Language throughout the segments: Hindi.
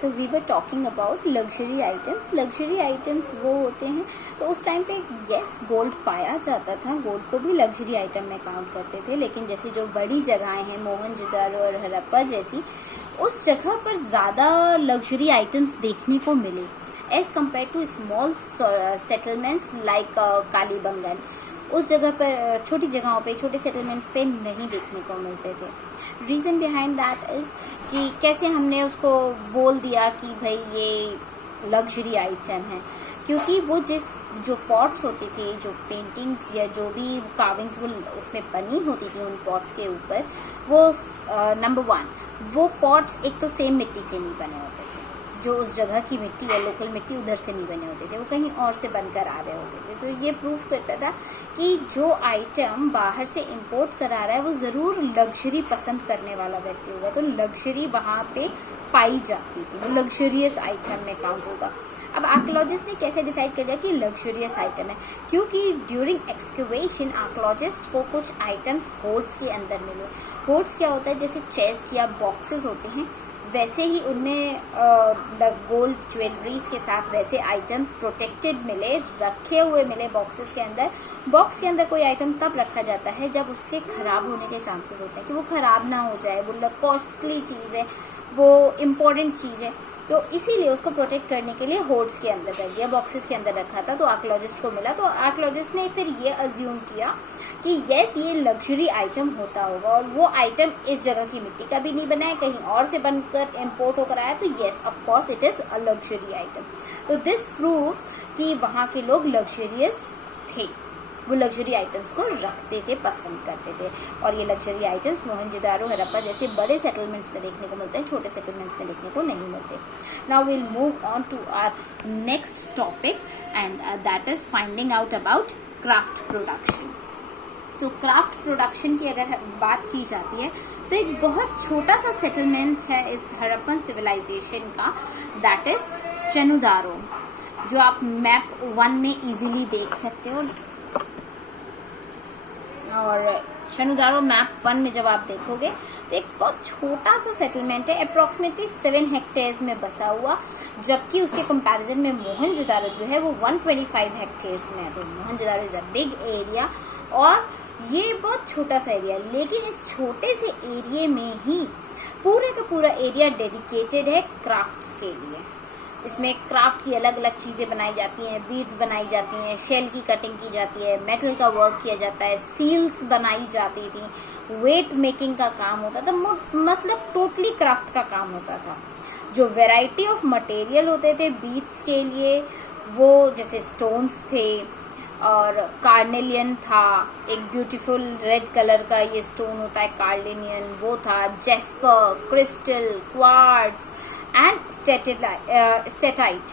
So we were talking about luxury items. Luxury items वो होते हैं, तो उस टाइम पे यस गोल्ड पाया जाता था, गोल्ड को भी लग्जरी आइटम में काउंट करते थे, लेकिन जैसे जो बड़ी जगहें हैं मोहनजोदारो और हड़प्पा जैसी, उस जगह पर ज़्यादा लग्जरी आइटम्स देखने को मिले as compare to small settlements like Kalibangan. उस जगह पर छोटी जगहों पे, छोटे सेटलमेंट्स पे नहीं देखने को मिलते थे। रीज़न बिहाइंड दैट इज़ कि कैसे हमने उसको बोल दिया कि भाई ये लग्जरी आइटम है, क्योंकि वो जो पॉट्स होती थी, जो पेंटिंग्स या जो भी कार्विंग्स वो उसमें बनी होती थी उन पॉट्स के ऊपर, वो नंबर 1 वो पॉट्स एक तो सेम मिट्टी से नहीं बने होते थे, जो उस जगह की मिट्टी या लोकल मिट्टी उधर से नहीं बने होते थे, वो कहीं और से बनकर आ रहे होते थे। तो ये प्रूव करता था कि जो आइटम बाहर से इंपोर्ट करा रहा है वो ज़रूर लग्जरी पसंद करने वाला व्यक्ति होगा, तो लग्जरी वहाँ पे पाई जाती थी, वो लग्जरियस आइटम में काउंट होगा। अब आर्कियोलॉजिस्ट ने कैसे डिसाइड कर लिया कि लग्जरियस आइटम है? क्योंकि ड्यूरिंग एक्सकेवेशन आर्कियोलॉजिस्ट को कुछ आइटम्स होल्ड्स के अंदर मिले। होल्ड्स क्या होता है? जैसे चेस्ट या बॉक्सेस होते हैं, वैसे ही उनमें गोल्ड ज्वेलरीज के साथ वैसे आइटम्स प्रोटेक्टेड मिले, रखे हुए मिले बॉक्सेस के अंदर। बॉक्स के अंदर कोई आइटम तब रखा जाता है जब उसके खराब होने के चांसेस होते हैं, कि वो खराब ना हो जाए, वो कॉस्टली चीज़ है, वो इम्पोर्टेंट चीज़ है, तो इसीलिए उसको प्रोटेक्ट करने के लिए होल्ड्स के अंदर रख दिया, बॉक्सेस के अंदर रखा था। तो आर्कियोलॉजिस्ट को मिला, तो आर्कियोलॉजिस्ट ने फिर ये अज्यूम किया कि यस ये लग्जरी आइटम होता होगा, और वो आइटम इस जगह की मिट्टी का भी नहीं बना है, कहीं और से बनकर इम्पोर्ट होकर आया, तो yes of course it is a luxury item. तो दिस प्रूव्स कि वहाँ के लोग लग्जरियस थे, वो लग्जरी आइटम्स को रखते थे, पसंद करते थे। और ये लग्जरी आइटम्स मोहनजोदारो, हड़प्पा जैसे बड़े सेटलमेंट्स में देखने को मिलते हैं, छोटे सेटलमेंट्स में देखने को नहीं मिलते। Now will move on to our next topic and that is finding out about craft production. तो क्राफ्ट प्रोडक्शन की अगर बात की जाती है तो एक बहुत छोटा सा सेटलमेंट है इस हड़प्पन सिविलाइजेशन का, दैट इज चनुदारो, जो आप मैप 1 में इजीली देख सकते हो। और चनुदारो मैप 1 में जब आप देखोगे तो एक बहुत छोटा सा सेटलमेंट है, अप्रोक्सीमेटली 7 हेक्टेयर्स में बसा हुआ, जबकि उसके कंपैरिजन में मोहनजोदारो जो है वो 125 हेक्टेयर्स में है। तो Mohenjodaro is a big area और ये बहुत छोटा सा एरिया, लेकिन इस छोटे से एरिया में ही पूरे का पूरा एरिया डेडिकेटेड है क्राफ्ट्स के लिए। इसमें क्राफ्ट की अलग अलग चीज़ें बनाई जाती हैं, बीड्स बनाई जाती हैं, शेल की कटिंग की जाती है, मेटल का वर्क किया जाता है, सील्स बनाई जाती थी, वेट मेकिंग का काम होता था, मतलब टोटली क्राफ्ट का काम होता था। जो वैरायटी ऑफ मटेरियल होते थे बीड्स के लिए, वो जैसे स्टोन्स थे, और कार्नेलियन था, एक ब्यूटीफुल रेड कलर का ये स्टोन होता है कार्नेलियन, वो था, Jasper, crystal, quartz and steatite.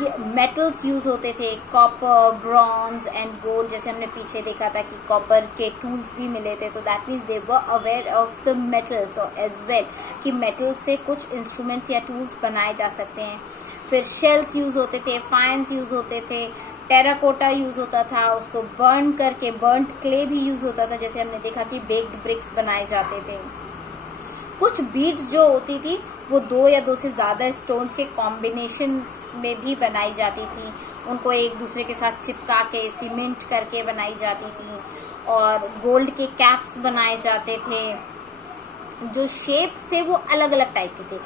ये मेटल्स यूज होते थे, कॉपर, ब्रॉन्ज एंड गोल्ड। जैसे हमने पीछे देखा था कि कॉपर के टूल्स भी मिले थे, तो that means they were aware of the metals as well, कि मेटल से कुछ इंस्ट्रूमेंट्स या टूल्स बनाए जा सकते हैं। फिर शेल्स यूज होते थे, फाइन्स यूज होते थे, टेराकोटा यूज होता था, उसको बर्न करके बर्न्ड क्ले भी यूज होता था, जैसे हमने देखा कि बेक्ड ब्रिक्स बनाए जाते थे। कुछ बीड्स जो होती थी वो 2 या 2 से ज़्यादा स्टोन्स के कॉम्बिनेशंस में भी बनाई जाती थी, उनको एक दूसरे के साथ चिपका के सीमेंट करके बनाई जाती थी। और गोल्ड के कैप्स बनाए जाते थे, जो शेप्स थे वो अलग अलग टाइप के थे,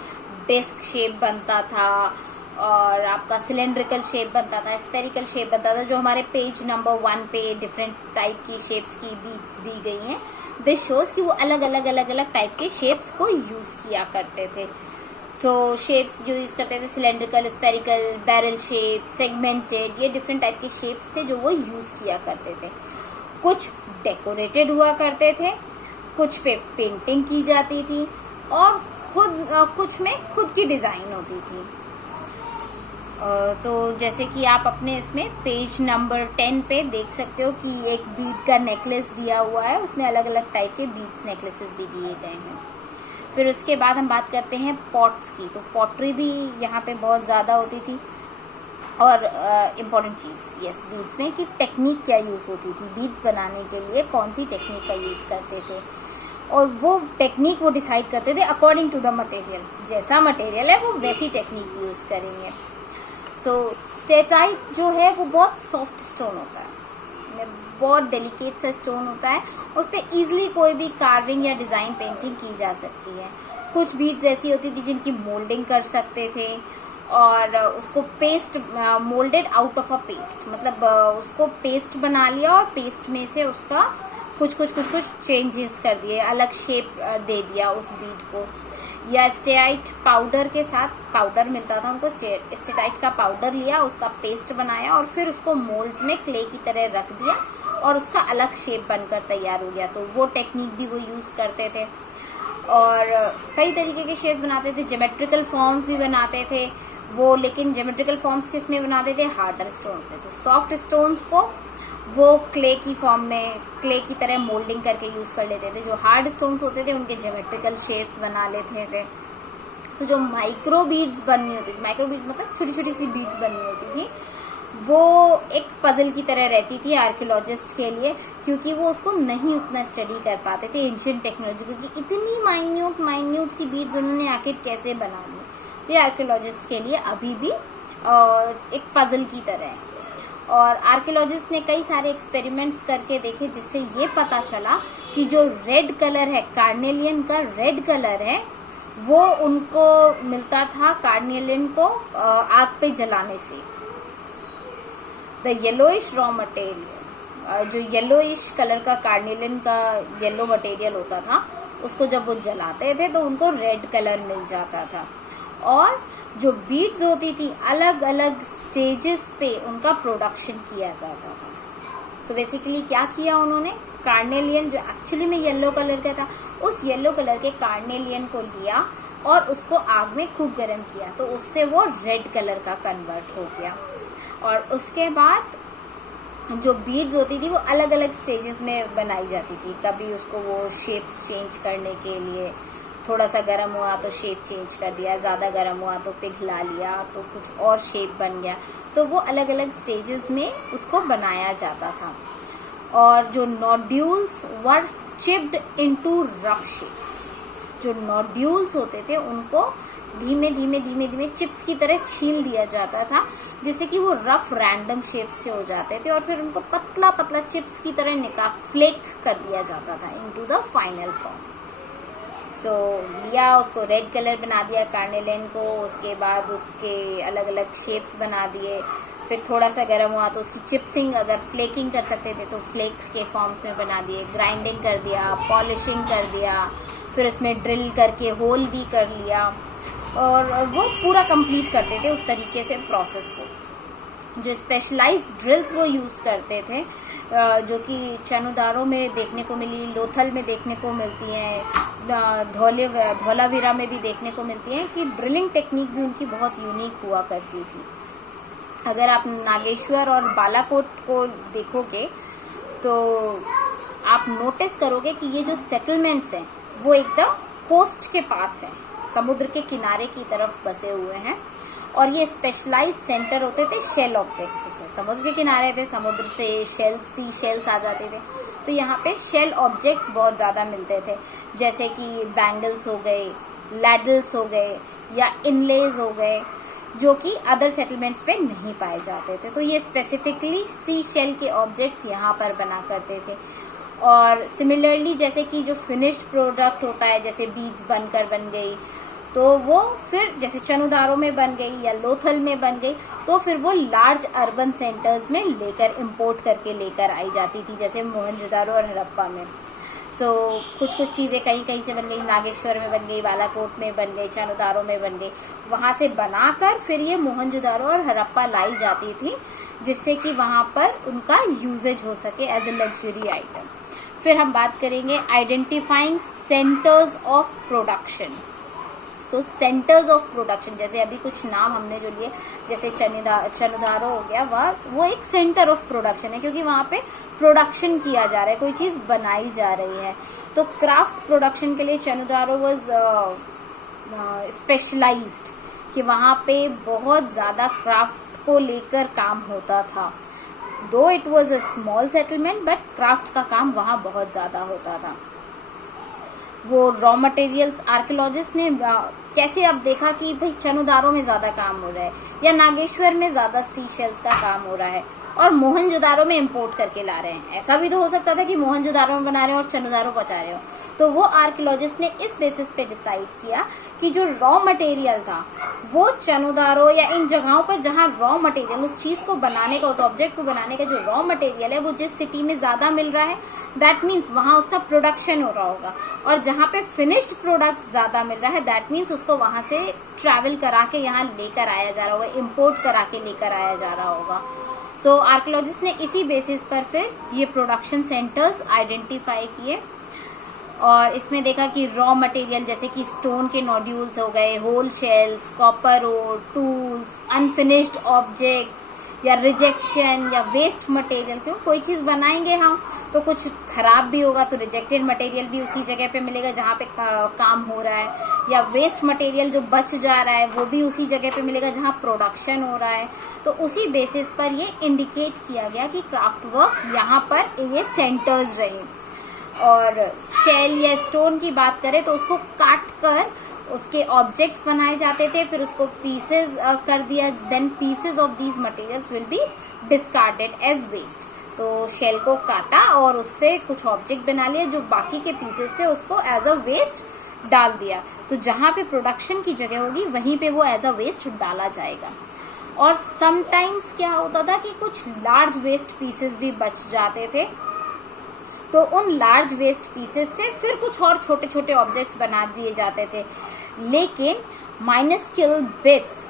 डिस्क शेप बनता था, और आपका सिलेंड्रिकल शेप बनता था, स्फेरिकल शेप बनता था, जो हमारे पेज नंबर 1 पे डिफरेंट टाइप की शेप्स की बीड्स दी गई हैं। दिस शोज कि वो अलग अलग टाइप के शेप्स को यूज किया करते थे। तो शेप्स जो यूज करते थे cylindrical, spherical, barrel shape, segmented, ये डिफरेंट टाइप के शेप्स थे जो वो यूज किया करते थे। कुछ डेकोरेटेड हुआ करते थे, कुछ पे पेंटिंग की जाती थी, और कुछ में खुद की डिजाइन होती थी। तो जैसे कि आप अपने इसमें पेज नंबर 10 पे देख सकते हो कि एक बीड का नेकलेस दिया हुआ है, उसमें अलग अलग टाइप के बीड्स नेकलेसेस भी दिए गए हैं। फिर उसके बाद हम बात करते हैं पॉट्स की। तो पॉटरी भी यहाँ पे बहुत ज़्यादा होती थी। और इम्पॉर्टेंट चीज़ यस बीड्स में कि टेक्निक क्या यूज़ होती थी, बीड्स बनाने के लिए कौन सी टेक्निक का यूज़ करते थे। और वो टेक्निक वो डिसाइड करते थे अकॉर्डिंग टू द मटेरियल, जैसा मटेरियल है वो वैसी टेक्निक यूज करेंगे। सो स्टेटाइट जो है वो बहुत सॉफ्ट स्टोन होता है, बहुत डेलिकेट सा स्टोन होता है, उस पर ईजिली कोई भी कार्विंग या डिजाइन पेंटिंग की जा सकती है। कुछ बीड्स ऐसी होती थी जिनकी मोल्डिंग कर सकते थे, और उसको paste moulded out of a paste, मतलब उसको पेस्ट बना लिया और पेस्ट में से उसका कुछ चेंजेस कर दिए, अलग शेप दे दिया उस बीड को। या स्टेटाइट पाउडर के साथ, पाउडर मिलता था उनको, स्टेटाइट का पाउडर लिया, उसका पेस्ट बनाया और फिर उसको मोल्ड्स में क्ले की तरह रख दिया और उसका अलग शेप बनकर तैयार हो गया। तो वो टेक्निक भी वो यूज करते थे, और कई तरीके के शेप बनाते थे, ज्योमेट्रिकल फॉर्म्स भी बनाते थे वो। लेकिन ज्योमेट्रिकल फॉर्म्स किस में बनाते थे? हार्डर स्टोन्स में। तो सॉफ्ट स्टोन्स को वो क्ले की फॉर्म में, क्ले की तरह मोल्डिंग करके यूज कर लेते थे। जो हार्ड स्टोन्स होते थे उनके ज्योमेट्रिकल शेप्स बना लेते थे। तो जो माइक्रो बीड्स बननी होती थी, माइक्रो बीड्स मतलब छोटी छोटी सी बीड्स बननी होती थी, वो एक पजल की तरह रहती थी आर्कियोलॉजिस्ट के लिए, क्योंकि वो उसको नहीं उतना स्टडी कर पाते थे एंशिएंट टेक्नोलॉजी, क्योंकि इतनी माइन्यूट सी बीड्स उन्होंने आखिर कैसे बना ली। ये आर्कियोलॉजिस्ट के लिए अभी भी एक पजल की तरह है। और आर्कियोलॉजिस्ट ने कई सारे एक्सपेरिमेंट्स करके देखे, जिससे ये पता चला कि जो रेड कलर है, कार्नेलियन का रेड कलर है, वो उनको मिलता था कार्नेलियन को आग पे जलाने से। द येलोइश रॉ मटेरियल, जो येलोइश कलर का कार्नेलियन का येलो मटेरियल होता था, उसको जब वो जलाते थे तो उनको रेड कलर मिल जाता था। और जो बीड्स होती थी, अलग अलग स्टेजेस पे उनका प्रोडक्शन किया जाता था। सो बेसिकली क्या किया उन्होंने? कार्नेलियन जो एक्चुअली में येलो कलर का था, उस येलो कलर के कार्नेलियन को लिया और उसको आग में खूब गर्म किया, तो उससे वो रेड कलर का कन्वर्ट हो गया। और उसके बाद जो बीड्स होती थी वो अलग अलग स्टेजेस में बनाई जाती थी। कभी उसको वो शेप्स चेंज करने के लिए, थोड़ा सा गर्म हुआ तो शेप चेंज कर दिया, ज्यादा गर्म हुआ तो पिघला लिया तो कुछ और शेप बन गया। तो वो अलग अलग स्टेजेस में उसको बनाया जाता था। और जो नोड्यूल्स वर चिप्ड इनटू रफ शेप्स, जो नोड्यूल्स होते थे उनको धीमे धीमे चिप्स की तरह छील दिया जाता था, जिससे कि वो रफ रैंडम शेप्स के हो जाते थे, और फिर उनको पतला पतला चिप्स की तरह फ्लेक कर दिया जाता था इनटू द फाइनल फॉर्म। सो लिया, उसको रेड कलर बना दिया कार्नेलियन को, उसके बाद उसके अलग अलग शेप्स बना दिए। फिर थोड़ा सा गर्म हुआ तो उसकी चिप्सिंग, अगर फ्लेकिंग कर सकते थे तो फ्लेक्स के फॉर्म्स में बना दिए, ग्राइंडिंग कर दिया, पॉलिशिंग कर दिया, फिर उसमें ड्रिल करके होल भी कर लिया, और वो पूरा कंप्लीट करते थे उस तरीके से प्रोसेस को। जो स्पेशलाइज्ड ड्रिल्स वो यूज करते थे, जो कि चनुदारों में देखने को मिली, लोथल में देखने को मिलती हैं, धौलावीरा में भी देखने को मिलती हैं, कि ड्रिलिंग टेक्निक भी उनकी बहुत यूनिक हुआ करती थी। अगर आप नागेश्वर और बालाकोट को देखोगे तो आप नोटिस करोगे कि ये जो सेटलमेंट्स हैं वो एकदम कोस्ट के पास हैं, समुद्र के किनारे की तरफ बसे हुए हैं। और ये स्पेशलाइज्ड सेंटर होते थे शेल ऑब्जेक्ट्स के। समुद्र के किनारे थे, समुद्र से सी शेल्स आ जाते थे, तो यहाँ पे शेल ऑब्जेक्ट्स बहुत ज्यादा मिलते थे, जैसे कि बैंगल्स हो गए, लैडल्स हो गए, या इनलेज हो गए, जो कि अदर सेटलमेंट्स पे नहीं पाए जाते थे। तो ये स्पेसिफिकली सी शेल के ऑब्जेक्ट्स यहाँ पर बना करते थे। और सिमिलरली जैसे कि जो फिनिश्ड प्रोडक्ट होता है, जैसे बीड्स बनकर बन गई, तो वो फिर जैसे चनुदारों में बन गई या लोथल में बन गई, तो फिर वो लार्ज अर्बन सेंटर्स में लेकर इंपोर्ट करके लेकर आई जाती थी, जैसे मोहनजोदारो और हड़प्पा में। सो कुछ चीज़ें कहीं से बन गई, नागेश्वर में बन गई, बालाकोट में बन गई, चनुदारो में बन गई, वहां से बनाकर फिर ये मोहनजोदारो और हड़प्पा लाई जाती थी, जिससे कि वहां पर उनका यूजेज हो सके एज ए लग्जरी आइटम। फिर हम बात करेंगे आइडेंटिफाइंग सेंटर्स ऑफ प्रोडक्शन। तो सेंटर्स ऑफ प्रोडक्शन, जैसे अभी कुछ नाम हमने जो लिए, जैसे चनुदारो हो गया, वो एक सेंटर ऑफ प्रोडक्शन है, क्योंकि वहां पे प्रोडक्शन किया जा रहा है, कोई चीज बनाई जा रही है। तो क्राफ्ट प्रोडक्शन के लिए चनुदारो वाज स्पेशलाइज्ड, कि वहां पे बहुत ज्यादा क्राफ्ट को लेकर काम होता था। दो it was a small settlement, but craft का काम वहां बहुत ज्यादा होता था। वो रॉ मटेरियल्स आर्कियोलॉजिस्ट ने कैसे अब देखा कि भाई चनुदारो में ज्यादा काम हो रहा है या नागेश्वर में ज्यादा सी शेल्स का काम हो रहा है और मोहनजोदारो में इंपोर्ट करके ला रहे हैं। ऐसा भी तो हो सकता था कि मोहनजोदारो में बना रहे हो और चनुदारो पहुंचा रहे हो। तो वो आर्कियोलॉजिस्ट ने इस बेसिस पे डिसाइड किया कि जो रॉ मटेरियल था वो चनुदारो या इन जगहों पर जहां रॉ मटेरियल उस चीज को बनाने का, उस ऑब्जेक्ट को बनाने का जो रॉ मटेरियल है वो जिस सिटी में ज्यादा मिल रहा है, दैट मीन्स वहां उसका प्रोडक्शन हो रहा होगा। और जहां पे फिनिश्ड प्रोडक्ट ज्यादा मिल रहा है, दैट मीन्स उसको वहां से ट्रैवल करा के यहाँ लेकर आया जा रहा होगा, इम्पोर्ट करा के लेकर आया जा रहा होगा। सो आर्कियोलॉजिस्ट ने इसी बेसिस पर फिर ये प्रोडक्शन सेंटर्स आइडेंटिफाई किए और इसमें देखा कि रॉ मटेरियल जैसे कि स्टोन के नोड्यूल्स हो गए, whole shells, copper ore, tools, unfinished objects या रिजेक्शन या वेस्ट मटेरियल। क्यों कोई चीज बनाएंगे हम तो कुछ खराब भी होगा तो रिजेक्टेड मटेरियल भी उसी जगह पे मिलेगा जहाँ पे काम हो रहा है, या वेस्ट मटेरियल जो बच जा रहा है वो भी उसी जगह पे मिलेगा जहाँ प्रोडक्शन हो रहा है। तो उसी बेसिस पर ये इंडिकेट किया गया कि क्राफ्ट वर्क यहाँ पर ये सेंटर्स रहे। और शेल या स्टोन की बात करें तो उसको काट कर उसके ऑब्जेक्ट्स बनाए जाते थे, फिर उसको पीसेस कर दिया, then pieces of these materials will be discarded as waste. तो शेल को काटा और उससे कुछ ऑब्जेक्ट बना लिया, जो बाकी के पीसेस थे उसको एज अ वेस्ट डाल दिया। तो जहां पे प्रोडक्शन की जगह होगी वहीं पे वो एज अ वेस्ट डाला जाएगा। और समटाइम्स क्या होता था कि कुछ लार्ज वेस्ट पीसेस भी बच जाते थे, तो उन लार्ज वेस्ट पीसेस से फिर कुछ और छोटे छोटे ऑब्जेक्ट्स बना दिए जाते थे। लेकिन minuscule bits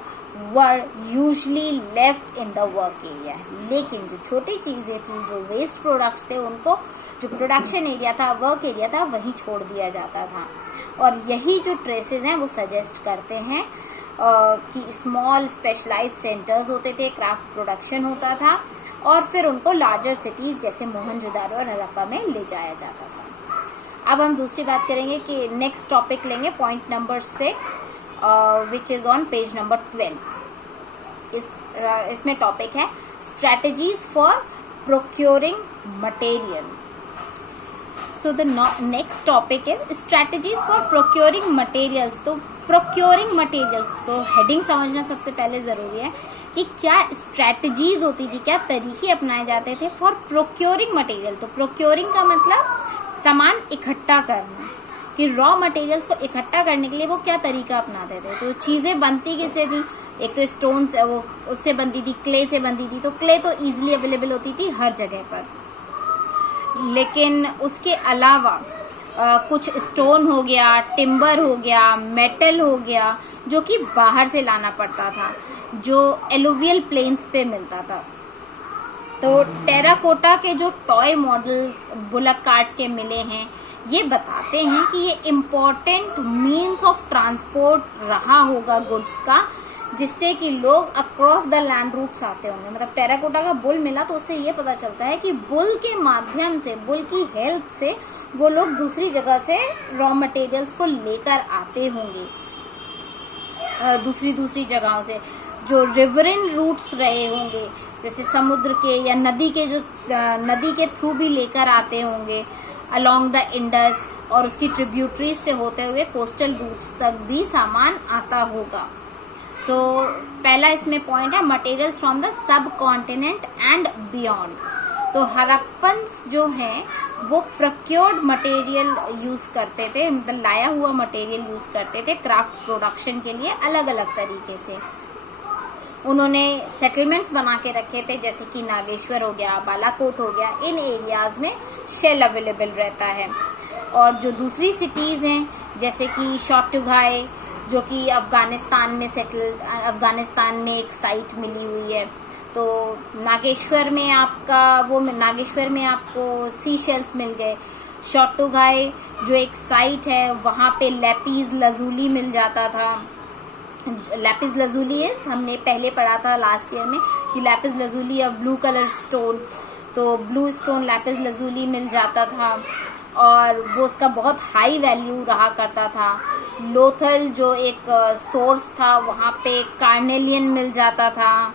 were usually left in the work area. लेकिन जो छोटी चीजें थी, जो वेस्ट प्रोडक्ट्स थे, उनको जो प्रोडक्शन एरिया था, वर्क एरिया था, वहीं छोड़ दिया जाता था। और यही जो ट्रेसेस हैं वो सजेस्ट करते हैं कि स्मॉल स्पेशलाइज्ड सेंटर्स होते थे, क्राफ्ट प्रोडक्शन होता था और फिर उनको लार्जर सिटीज जैसे मोहनजोदारो और हड़प्पा में ले जाया जाता था। अब हम दूसरी बात करेंगे कि नेक्स्ट टॉपिक लेंगे, point number 6 which is on page number 12। इसमें टॉपिक है strategies for procuring material. So the next topic is strategies for procuring materials. तो प्रोक्योरिंग मटेरियल्स, तो हेडिंग समझना सबसे पहले जरूरी है कि क्या स्ट्रेटजीज होती थी, क्या तरीके अपनाए जाते थे फॉर प्रोक्योरिंग मटेरियल। तो प्रोक्योरिंग का मतलब सामान इकट्ठा करना, कि रॉ मटेरियल्स को इकट्ठा करने के लिए वो क्या तरीका अपनाते थे। तो चीजें बनती किससे थी, एक तो स्टोन से, वो उससे बनती थी, क्ले से बनती थी। तो क्ले तो इजीली अवेलेबल होती थी हर जगह पर, लेकिन उसके अलावा कुछ स्टोन हो गया, टिम्बर हो गया, मेटल हो गया, जो कि बाहर से लाना पड़ता था, जो एलुवियल प्लेन्स पे मिलता था। तो टेराकोटा के जो टॉय मॉडल्स बुलक कार्ट के मिले हैं, ये बताते हैं कि ये इम्पोर्टेंट मीन्स ऑफ ट्रांसपोर्ट रहा होगा गुड्स का, जिससे कि लोग अक्रॉस द लैंड रूट्स आते होंगे। मतलब टेराकोटा का बुल मिला तो उससे ये पता चलता है कि बुल के माध्यम से, बुल की हेल्प से वो लोग दूसरी जगह से रॉ मटेरियल्स को लेकर आते होंगे, दूसरी जगहों से। जो रिवरन रूट्स रहे होंगे, जैसे समुद्र के या नदी के थ्रू भी लेकर आते होंगे अलोंग द इंडस, और उसकी ट्रिब्यूटरीज से होते हुए कोस्टल रूट्स तक भी सामान आता होगा। सो पहला इसमें पॉइंट है materials from the sub continent and beyond. तो हड़प्पन्स जो हैं वो प्रोक्योर्ड मटेरियल यूज करते थे, मतलब लाया हुआ मटेरियल यूज करते थे क्राफ्ट प्रोडक्शन के लिए अलग अलग तरीके से। उन्होंने सेटलमेंट्स बना के रखे थे, जैसे कि नागेश्वर हो गया, बालाकोट हो गया, इन एरियाज में शेल अवेलेबल रहता है। और जो दूसरी सिटीज हैं जैसे कि शॉटुगाई, जो कि अफगानिस्तान में एक साइट मिली हुई है। तो नागेश्वर में आपको सी शेल्स मिल गए। शॉटुगाई जो एक साइट है, वहाँ पे लैपिस लजूली मिल जाता था। लैपिस लजूली हमने पहले पढ़ा था लास्ट ईयर में कि लैपिस लजूली या ब्लू कलर स्टोन, तो ब्लू स्टोन लैपिस लजूली मिल जाता था और वो उसका बहुत हाई वैल्यू रहा करता था। लोथल जो एक सोर्स था, वहाँ पे कार्नेलियन मिल जाता था।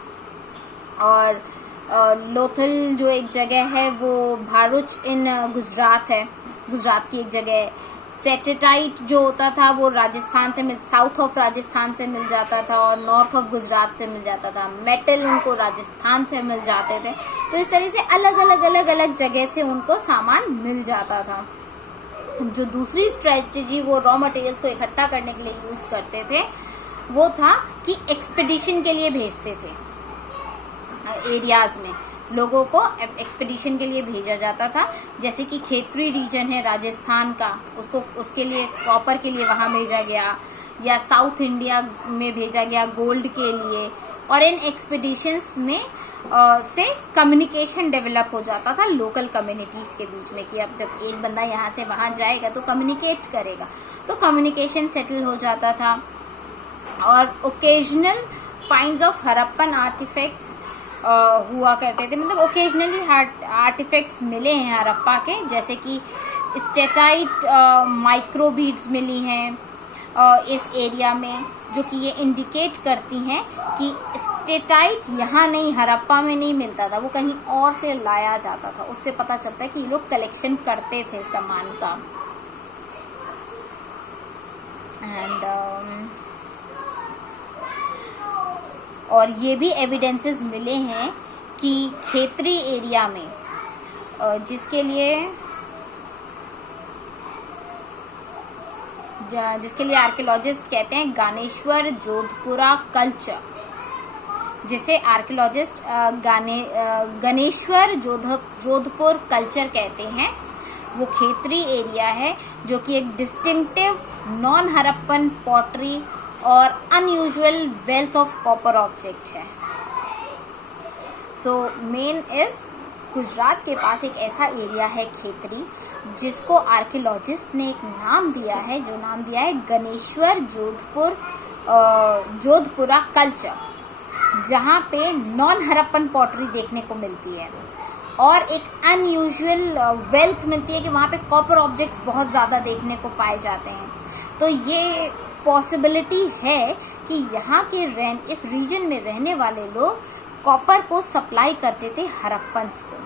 और लोथल जो एक जगह है वो भारूच इन गुजरात है, गुजरात की एक जगह है। सेटेटाइट जो होता था वो राजस्थान से साउथ ऑफ राजस्थान से मिल जाता था और नॉर्थ ऑफ गुजरात से मिल जाता था। मेटल उनको राजस्थान से मिल जाते थे। तो इस तरह से अलग अलग जगह से उनको सामान मिल जाता था। जो दूसरी स्ट्रेटेजी वो रॉ मटेरियल्स को इकट्ठा करने के लिए यूज करते थे वो था कि एक्सपेडिशन के लिए भेजते थे। एरियाज में लोगों को एक्सपेडिशन के लिए भेजा जाता था, जैसे कि खेतरी रीजन है राजस्थान का, उसके लिए कॉपर के लिए वहां भेजा गया, या साउथ इंडिया में भेजा गया गोल्ड के लिए। और इन एक्सपेडिशंस में से कम्युनिकेशन डेवलप हो जाता था लोकल कम्युनिटीज के बीच में, कि अब जब एक बंदा यहाँ से वहां जाएगा तो कम्युनिकेट करेगा, तो कम्युनिकेशन सेटल हो जाता था। और occasional finds of Harappan artefacts हुआ करते थे, मतलब ओकेजनली आर्टिफैक्ट्स मिले हैं हरप्पा के, जैसे कि स्टेटाइट माइक्रोबीड्स मिली हैं इस एरिया में, जो कि ये इंडिकेट करती हैं कि स्टेटाइट यहाँ नहीं, हरप्पा में नहीं मिलता था, वो कहीं और से लाया जाता था। उससे पता चलता है कि ये लोग कलेक्शन करते थे सामान का। एंड और ये भी एविडेंसेस मिले हैं कि खेतरी एरिया में, जिसके लिए आर्कियोलॉजिस्ट कहते हैं गानेश्वर जोधपुरा कल्चर, जिसे आर्कियोलॉजिस्ट गणेश्वर जोधपुर कल्चर कहते हैं। वो खेतरी एरिया है जो कि एक डिस्टिंक्टिव नॉन हरप्पन पॉटरी और unusual wealth of copper object है। सो मेन इज गुजरात के पास एक ऐसा एरिया है खेतरी, जिसको आर्कियोलॉजिस्ट ने एक नाम दिया है, जो नाम दिया है गणेश्वर जोधपुरा कल्चर, जहाँ पे नॉन हरप्पन पॉटरी देखने को मिलती है और एक अनयूजुअल वेल्थ मिलती है कि वहाँ पे कॉपर ऑब्जेक्ट्स बहुत ज़्यादा देखने को पाए जाते हैं। तो ये पॉसिबिलिटी है कि यहाँ के इस रीजन में रहने वाले लोग कॉपर को सप्लाई करते थे हरप्पन्स को।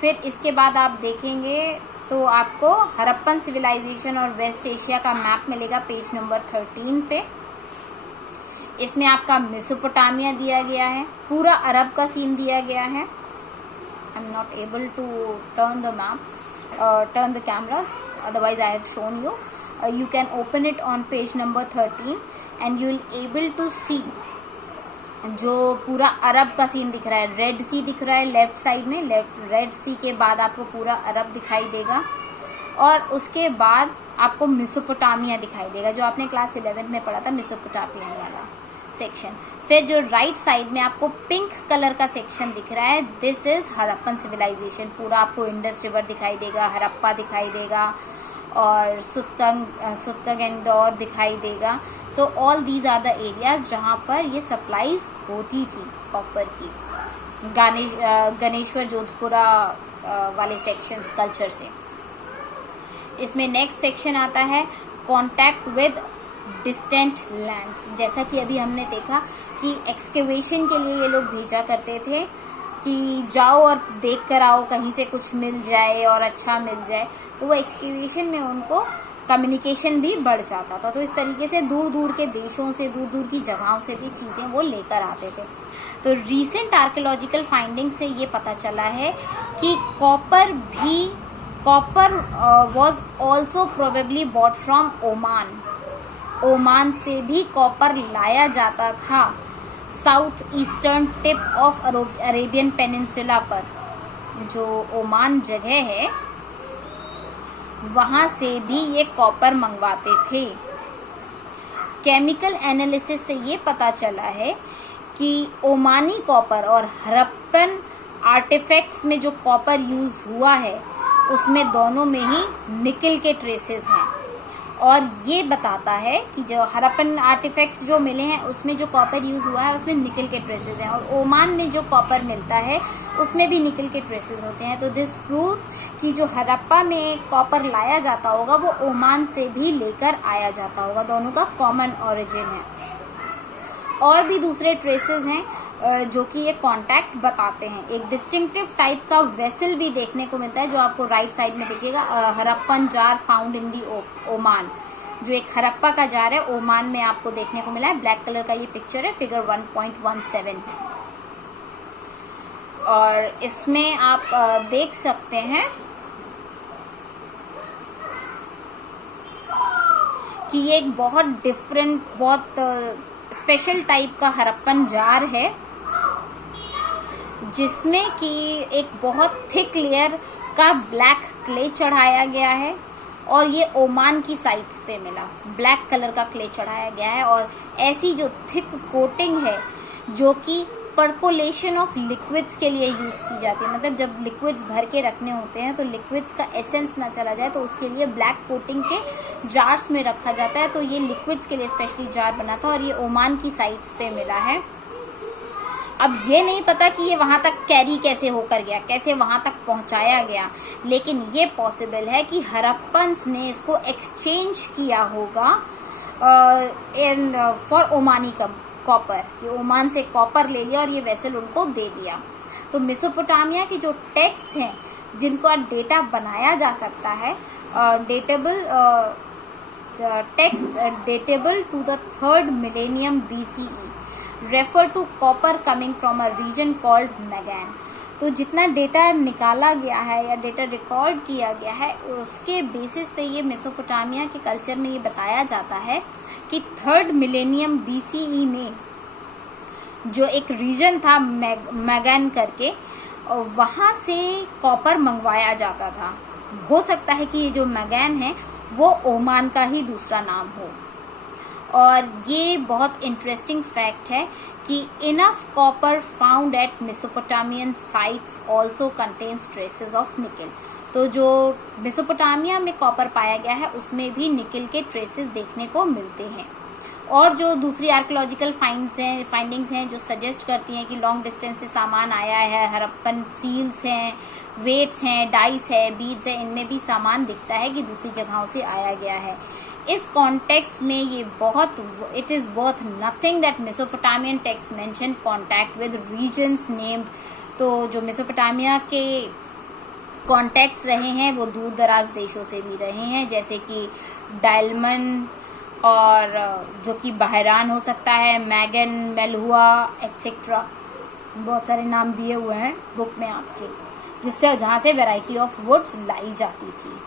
फिर इसके बाद आप देखेंगे तो आपको हरप्पन सिविलाइजेशन और वेस्ट एशिया का मैप मिलेगा पेज नंबर 13 पे। इसमें आपका मेसोपोटामिया दिया गया है, पूरा अरब का सीन दिया गया है। I am not able to turn the map, turn the camera, otherwise I have shown you. You can open it on page number 13 and you will able to see जो पूरा अरब का सीन दिख रहा है। रेड सी दिख रहा है लेफ्ट साइड में, रेड सी के बाद आपको पूरा अरब दिखाई देगा और उसके बाद आपको मेसोपोटामिया दिखाई देगा, जो आपने क्लास 11th में पढ़ा था, मेसोपोटामिया वाला सेक्शन। फिर जो राइट साइड में आपको पिंक कलर का सेक्शन दिख रहा है, दिस इज हरप्पन सिविलाइजेशन। पूरा आपको इंडस रिवर दिखाई देगा, हरप्पा दिखाई देगा और सुत्तग एंड दौर दिखाई देगा। So all these are the areas जहाँ पर ये सप्लाईज होती थी कॉपर की, गणेश्वर जोधपुरा वाले सेक्शंस कल्चर से। इसमें नेक्स्ट सेक्शन आता है कॉन्टैक्ट विद डिस्टेंट लैंड्स। जैसा कि अभी हमने देखा कि एक्सकेवेशन के लिए ये लोग भेजा करते थे कि जाओ और देख कर आओ, कहीं से कुछ मिल जाए और अच्छा मिल जाए, तो वो एक्सकेवेशन में उनको कम्युनिकेशन भी बढ़ जाता था। तो इस तरीके से दूर दूर के देशों से, दूर दूर की जगहों से भी चीज़ें वो लेकर आते थे। तो रीसेंट आर्कियोलॉजिकल फाइंडिंग से ये पता चला है कि copper was also probably bought from Oman. Oman से भी कॉपर लाया जाता था south eastern tip of Arabian peninsula पर। जो ओमान जगह है वहां से भी ये कॉपर मंगवाते थे। केमिकल एनालिसिस से ये पता चला है कि ओमानी कॉपर और हरप्पन आर्टिफैक्ट्स में जो कॉपर यूज हुआ है उसमें दोनों में ही निकल के ट्रेसेस हैं, और ये बताता है कि जो हरप्पन आर्टिफैक्ट्स जो मिले हैं उसमें जो कॉपर यूज हुआ है उसमें निकल के ट्रेसेस हैं, और ओमान में जो कॉपर मिलता है उसमें भी निकल के ट्रेसेस होते हैं। तो दिस प्रूव्स कि जो हरप्पा में कॉपर लाया जाता होगा वो ओमान से भी लेकर आया जाता होगा, दोनों का कॉमन ओरिजिन है। और भी दूसरे ट्रेसेस हैं जो कि ये कॉन्टैक्ट बताते हैं। एक डिस्टिंक्टिव टाइप का वेसल भी देखने को मिलता है जो आपको राइट साइड में दिखेगा, Harappan jar found in the Oman. जो एक हरप्पा का जार है ओमान में आपको देखने को मिला है। ब्लैक कलर का ये पिक्चर है, फिगर 1.17। और इसमें आप देख सकते हैं कि ये एक बहुत डिफरेंट, बहुत स्पेशल टाइप का हरप्पन जार है जिसमें कि एक बहुत थिक लेयर का ब्लैक क्ले चढ़ाया गया है और ये ओमान की साइड्स पे मिला। ब्लैक कलर का क्ले चढ़ाया गया है और ऐसी जो थिक कोटिंग है जो कि परकोलेशन ऑफ लिक्विड्स के लिए यूज की जाती है। मतलब जब लिक्विड्स भर के रखने होते हैं तो लिक्विड्स का एसेंस ना चला जाए तो उसके लिए ब्लैक कोटिंग के जार्स में रखा जाता है। तो ये लिक्विड्स के लिए स्पेशली जार बना था और ये ओमान की साइड्स पे मिला है। अब ये नहीं पता कि ये वहां तक कैरी कैसे होकर गया, कैसे वहां तक पहुंचाया गया, लेकिन ये पॉसिबल है कि हरप्पन्स ने इसको एक्सचेंज किया होगा फॉर ओमानी कॉपर, कि ओमान से कॉपर ले लिया और ये वेसल उनको दे दिया। तो मेसोपोटामिया के जो टेक्स्ट हैं जिनको डेटा बनाया जा सकता है, datable text datable to the 3rd millennium BCE refer to copper coming from a region called Magan. तो जितना डेटा निकाला गया है या डेटा रिकॉर्ड किया गया है उसके बेसिस पे ये मेसोपोटामिया के कल्चर में ये बताया जाता है कि 3rd millennium BCE में जो एक रीजन था मैगैन करके, वहां से कॉपर मंगवाया जाता था। हो सकता है कि ये जो मैगैन है वो ओमान का ही दूसरा नाम हो। और ये बहुत इंटरेस्टिंग फैक्ट है कि enough copper found at Mesopotamian sites also contains traces of निकल। तो जो मेसोपोटामिया में कॉपर पाया गया है उसमें भी निकल के ट्रेसेस देखने को मिलते हैं। और जो दूसरी आर्कियोलॉजिकल फाइंडिंग्स हैं जो सजेस्ट करती हैं कि लॉन्ग डिस्टेंस से सामान आया है, हरप्पन सील्स हैं, वेट्स हैं, डाइस है, बीड्स है, इनमें भी सामान दिखता है कि दूसरी जगहों से आया गया है। इस कॉन्टेक्स्ट में ये बहुत, it is worth nothing that Mesopotamian text mention contact with regions named. तो जो मेसोपोटामिया के कॉन्टैक्ट्स रहे हैं वो दूर दराज देशों से भी रहे हैं, जैसे कि डायलमन और जो कि बहरान हो सकता है, मैगन, मेलहुआ एक्सेट्रा, बहुत सारे नाम दिए हुए हैं बुक में आपके, जहाँ से वैरायटी ऑफ वुड्स लाई जाती थी।